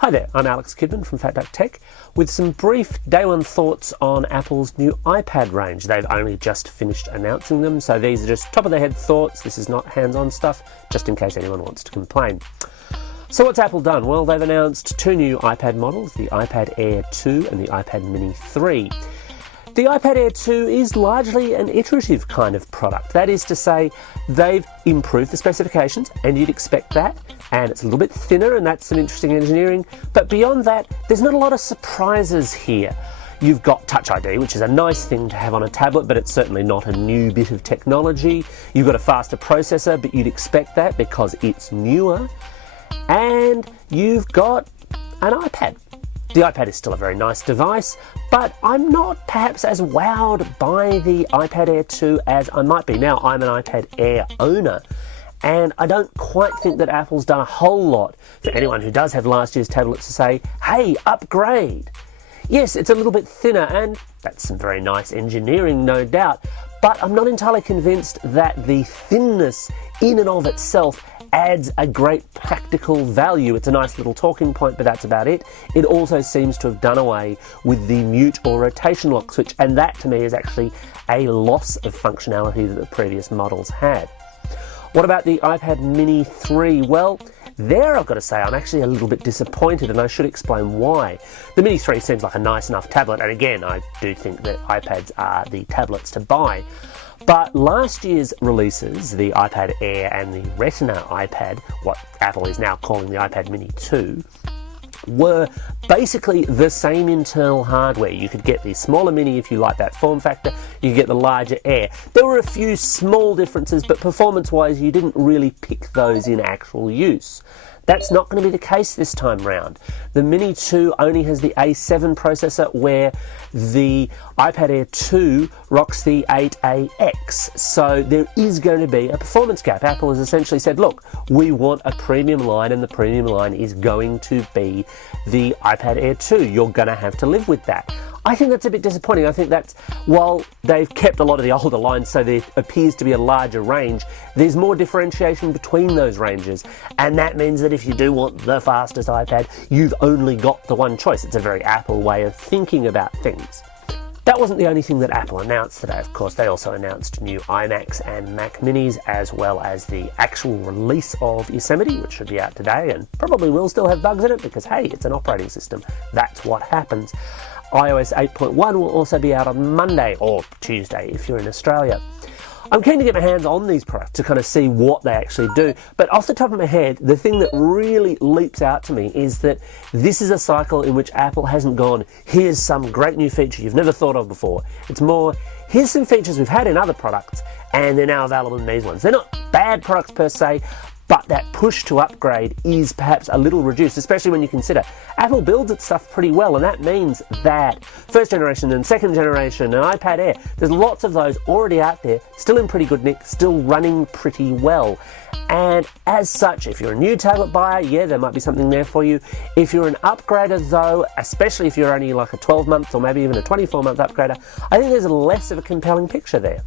Hi there, I'm Alex Kidman from Fatback Tech with some brief day one thoughts on Apple's new iPad range. They've only just finished announcing them, so these are just top of the head thoughts. This is not hands-on stuff, just in case anyone wants to complain. So what's Apple done? Well, they've announced two new iPad models, the iPad Air 2 and the iPad Mini 3. The iPad Air 2 is largely an iterative kind of product. That is to say, they've improved the specifications, and you'd expect that, and it's a little bit thinner, and that's some interesting engineering. But beyond that, there's not a lot of surprises here. You've got Touch ID, which is a nice thing to have on a tablet, but it's certainly not a new bit of technology. You've got a faster processor, but you'd expect that because it's newer. And you've got an iPad. The iPad is still a very nice device, but I'm not perhaps as wowed by the iPad Air 2 as I might be. Now, I'm an iPad Air owner, and I don't quite think that Apple's done a whole lot for anyone who does have last year's tablets to say, hey, upgrade. Yes, it's a little bit thinner, and that's some very nice engineering, no doubt, but I'm not entirely convinced that the thinness in and of itself adds a great practical value. It's a nice little talking point, but that's about it. It also seems to have done away with the mute or rotation lock switch, and that to me is actually a loss of functionality that the previous models had. What about the iPad Mini 3? Well, there I've got to say I'm actually a little bit disappointed, and I should explain why. The Mini 3 seems like a nice enough tablet, and again, I do think that iPads are the tablets to buy. But last year's releases, the iPad Air and the Retina iPad, what Apple is now calling the iPad Mini 2, were basically the same internal hardware. You could get the smaller Mini if you like that form factor, you could get the larger Air. There were a few small differences, but performance-wise you didn't really pick those in actual use. That's not going to be the case this time round. The Mini 2 only has the A7 processor, where the iPad Air 2 rocks the 8AX. So there is going to be a performance gap. Apple has essentially said, look, we want a premium line, and the premium line is going to be the iPad Air 2. You're going to have to live with that. I think that's a bit disappointing. I think that's, while they've kept a lot of the older lines so there appears to be a larger range, there's more differentiation between those ranges, and that means that if you do want the fastest iPad, you've only got the one choice. It's a very Apple way of thinking about things. That wasn't the only thing that Apple announced today, of course. They also announced new iMacs and Mac Minis, as well as the actual release of Yosemite, which should be out today, and probably will still have bugs in it because, hey, it's an operating system. That's what happens. iOS 8.1 will also be out on Monday, or Tuesday if you're in Australia. I'm keen to get my hands on these products to kind of see what they actually do, but off the top of my head, the thing that really leaps out to me is that this is a cycle in which Apple hasn't gone, here's some great new feature you've never thought of before. It's more, here's some features we've had in other products, and they're now available in these ones. They're not bad products per se, but that push to upgrade is perhaps a little reduced, especially when you consider Apple builds its stuff pretty well, and that means that first generation and second generation and iPad Air, there's lots of those already out there, still in pretty good nick, still running pretty well. And as such, if you're a new tablet buyer, yeah, there might be something there for you. If you're an upgrader though, especially if you're only like a 12-month or maybe even a 24-month upgrader, I think there's less of a compelling picture there.